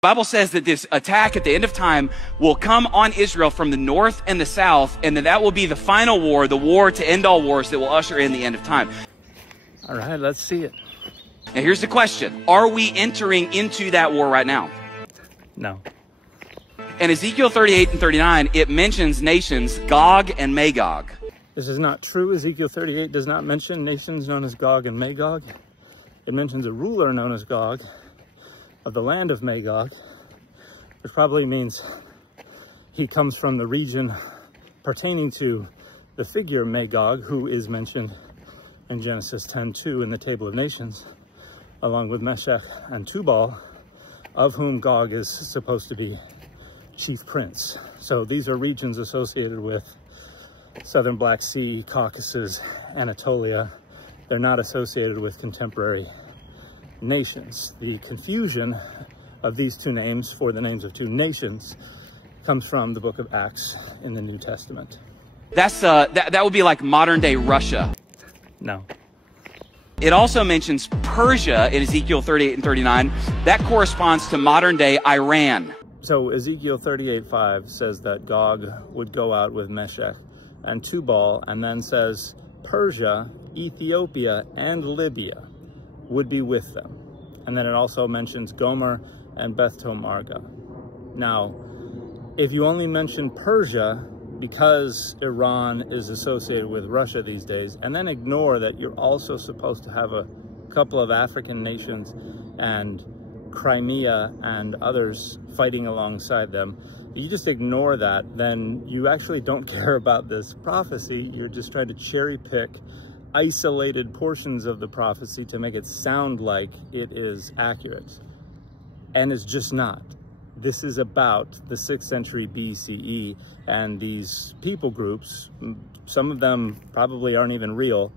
The Bible says that this attack at the end of time will come on Israel from the north and the south, and that will be the final war, the war to end all wars that will usher in the end of time. All right, let's see it. Now here's the question. Are we entering into that war right now? No. In Ezekiel 38 and 39, it mentions nations Gog and Magog. This is not true. Ezekiel 38 does not mention nations known as Gog and Magog. It mentions a ruler known as Gog of the land of Magog, which probably means he comes from the region pertaining to the figure Magog, who is mentioned in Genesis 10:2 in the Table of Nations, along with Meshech and Tubal, of whom Gog is supposed to be chief prince. So these are regions associated with southern Black Sea, Caucasus, Anatolia. They're not associated with contemporary nations. The confusion of these two names for the names of two nations comes from the book of Acts in the New Testament. That's that would be like modern day Russia. No. It also mentions Persia in Ezekiel 38 and 39. That corresponds to modern day Iran. So Ezekiel 38:5 says that Gog would go out with Meshech and Tubal, and then says Persia, Ethiopia, and Libya would be with them. And then it also mentions Gomer and Beth Tomarga. Now, if you only mention Persia because Iran is associated with Russia these days, and then ignore that you're also supposed to have a couple of African nations and Crimea and others fighting alongside them, you just ignore that, then you actually don't care about this prophecy. You're just trying to cherry pick isolated portions of the prophecy to make it sound like it is accurate. And it's just not. This is about the 6th century BCE, and these people groups, some of them probably aren't even real,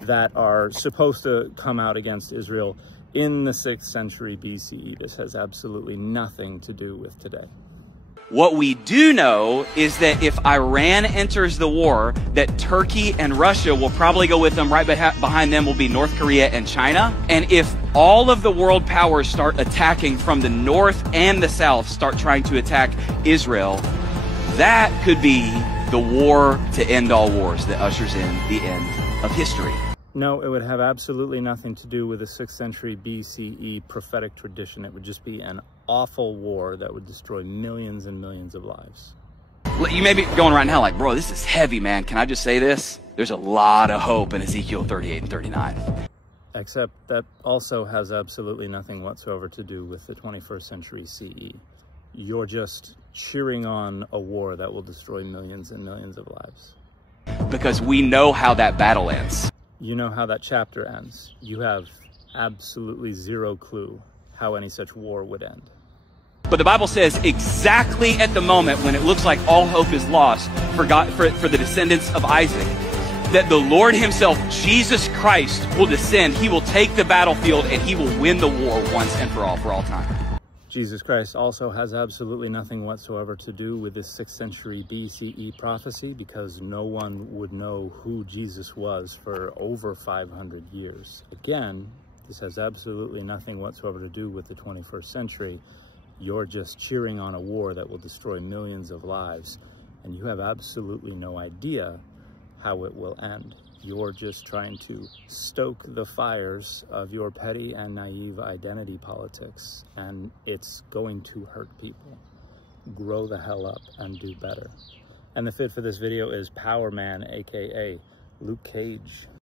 that are supposed to come out against Israel in the 6th century BCE. This has absolutely nothing to do with today. What we do know is that if Iran enters the war, that Turkey and Russia will probably go with them. Right behind them will be North Korea and China. And if all of the world powers start attacking from the north and the south, start trying to attack Israel, that could be the war to end all wars that ushers in the end of history. No, it would have absolutely nothing to do with the 6th century BCE prophetic tradition. It would just be an awful war that would destroy millions and millions of lives. You may be going right now like, bro, this is heavy, man. Can I just say this? There's a lot of hope in Ezekiel 38 and 39. Except that also has absolutely nothing whatsoever to do with the 21st century CE. You're just cheering on a war that will destroy millions and millions of lives. Because we know how that battle ends. You know how that chapter ends. You have absolutely zero clue how any such war would end. But the Bible says exactly at the moment when it looks like all hope is lost for the descendants of Isaac, that the Lord himself, Jesus Christ, will descend. He will take the battlefield and he will win the war once and for all time. Jesus Christ also has absolutely nothing whatsoever to do with this 6th century BCE prophecy, because no one would know who Jesus was for over 500 years. Again, this has absolutely nothing whatsoever to do with the 21st century. You're just cheering on a war that will destroy millions of lives, and you have absolutely no idea how it will end. You're just trying to stoke the fires of your petty and naive identity politics, and it's going to hurt people. Grow the hell up and do better. And the fit for this video is Power Man, aka Luke Cage.